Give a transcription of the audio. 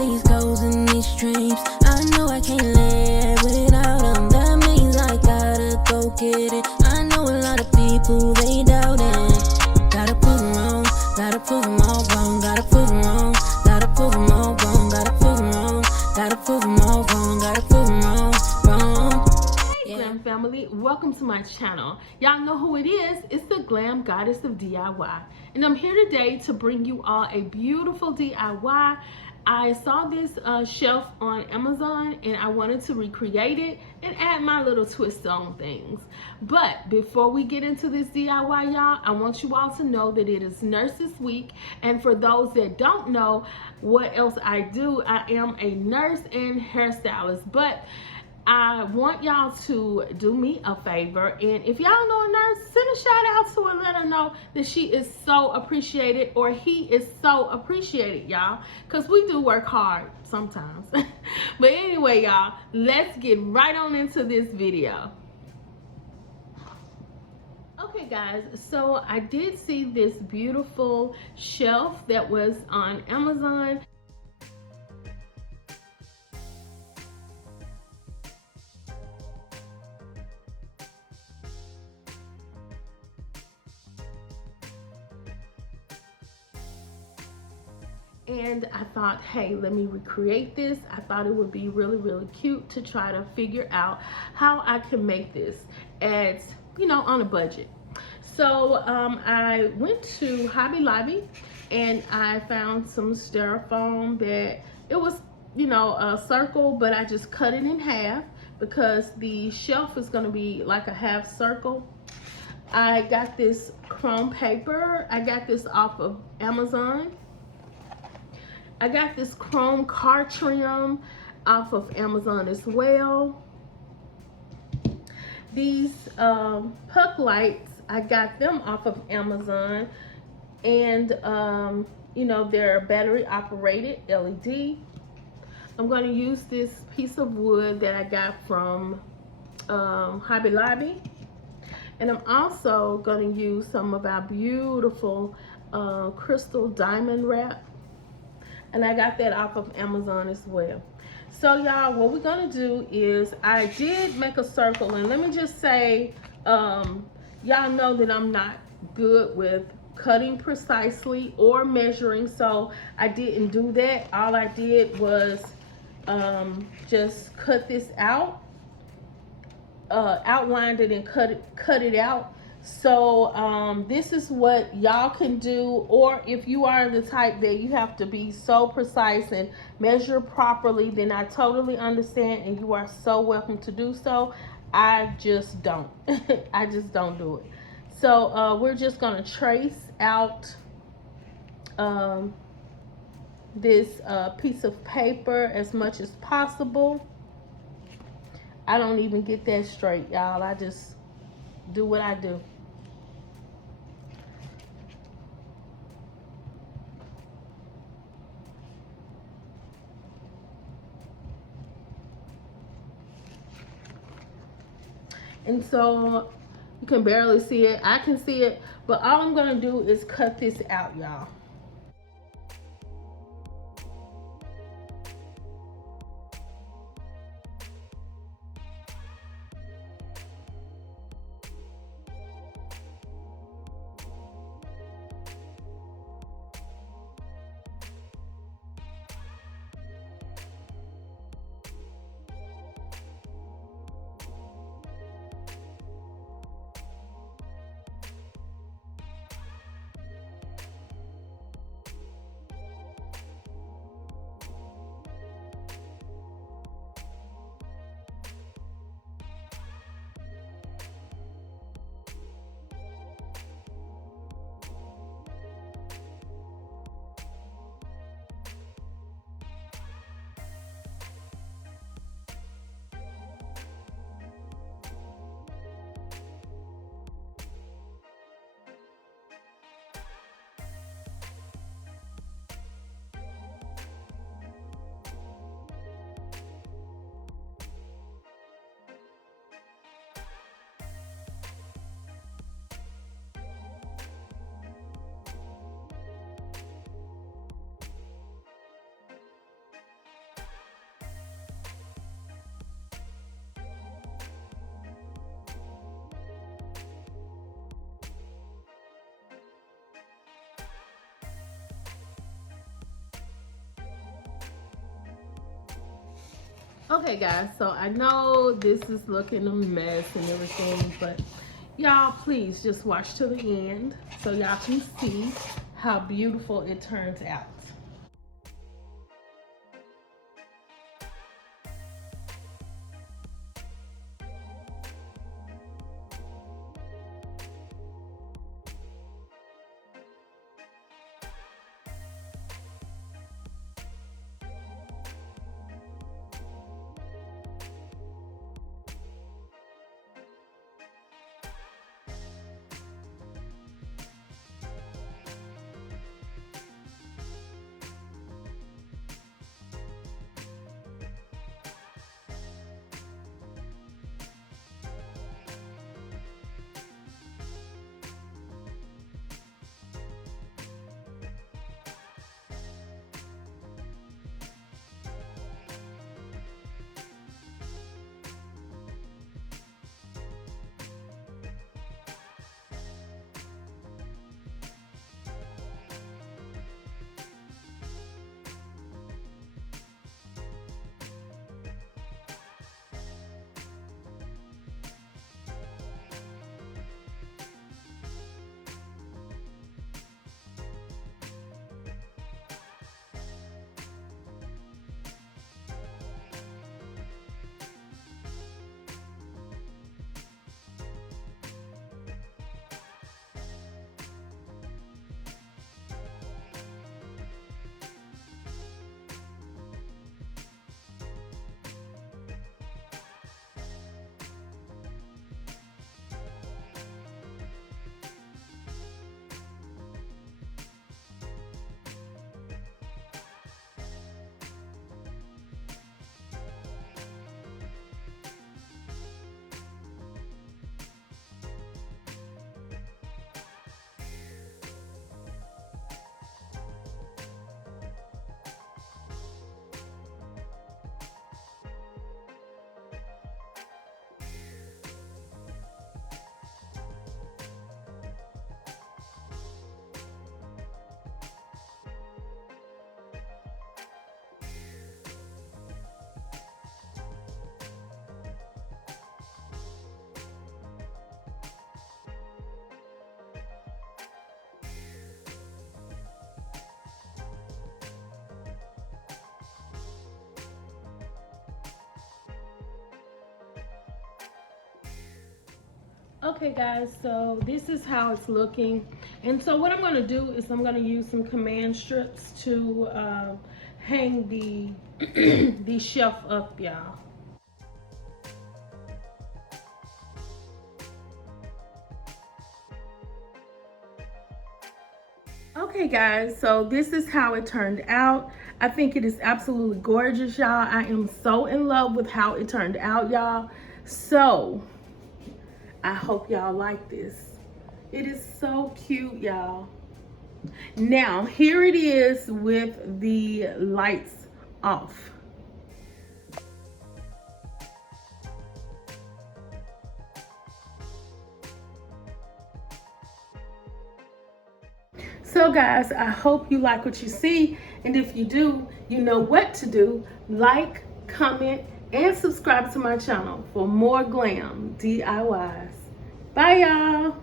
these goals and these dreams. I know I can't live without them. That means I gotta go get it. I know a lot of people, they doubt it. Gotta prove them wrong, gotta prove them all wrong. Gotta prove them wrong, gotta prove them all wrong. Gotta prove them wrong, gotta prove them all wrong. Gotta prove them wrong, wrong. Glam family, welcome to my channel. Y'all know who it is. It's the Glam Goddess of DIY, and I'm here today to bring you all a beautiful DIY. I saw this shelf on Amazon and I wanted to recreate it and add my little twist on things. But before we get into this DIY, y'all, I want you all to know that it is Nurses Week, and for those that don't know what else I do, I am a nurse and hairstylist. But I want y'all to do me a favor, and if y'all know a nurse, send a shout out to her, let her know that she is so appreciated, or he is so appreciated, y'all, because we do work hard sometimes. But anyway, y'all, let's get right on into this video. Okay guys, so I did see this beautiful shelf that was on Amazon. And I thought, hey, let me recreate this. I thought it would be really, really cute to try to figure out how I can make this at, on a budget. So I went to Hobby Lobby and I found some Styrofoam that it was, a circle, but I just cut it in half because the shelf is gonna be like a half circle. I got this chrome paper. I got this off of Amazon. I got this chrome car trim off of Amazon as well. These puck lights, I got them off of Amazon, and they're battery operated LED. I'm going to use this piece of wood that I got from Hobby Lobby, and I'm also going to use some of our beautiful crystal diamond wrap. And I got that off of Amazon as well. So y'all, what we're gonna do is, I did make a circle, and let me just say, y'all know that I'm not good with cutting precisely or measuring, so I didn't do that. All I did was just cut this out, outlined it and cut it out. So this is what y'all can do, or if you are the type that you have to be so precise and measure properly, then I totally understand, and you are so welcome to do so. I just don't. I just don't do it. So we're just gonna trace out this piece of paper as much as possible. I don't even get that straight, y'all. I just do what I do. And so you can barely see it. I can see it, but all I'm gonna do is cut this out, y'all. Okay guys, so I know this is looking a mess and everything, but y'all please just watch to the end so y'all can see how beautiful it turns out. Okay guys, so this is how it's looking. And so what I'm going to do is I'm going to use some command strips to hang the the shelf up, y'all. Okay guys, so this is how it turned out. I think it is absolutely gorgeous, y'all. I am so in love with how it turned out, y'all. So I hope y'all like this. It is so cute, y'all. Now, here it is with the lights off. So guys, I hope you like what you see. And if you do, you know what to do. Like, comment, and subscribe to my channel for more glam DIYs. Bye, y'all.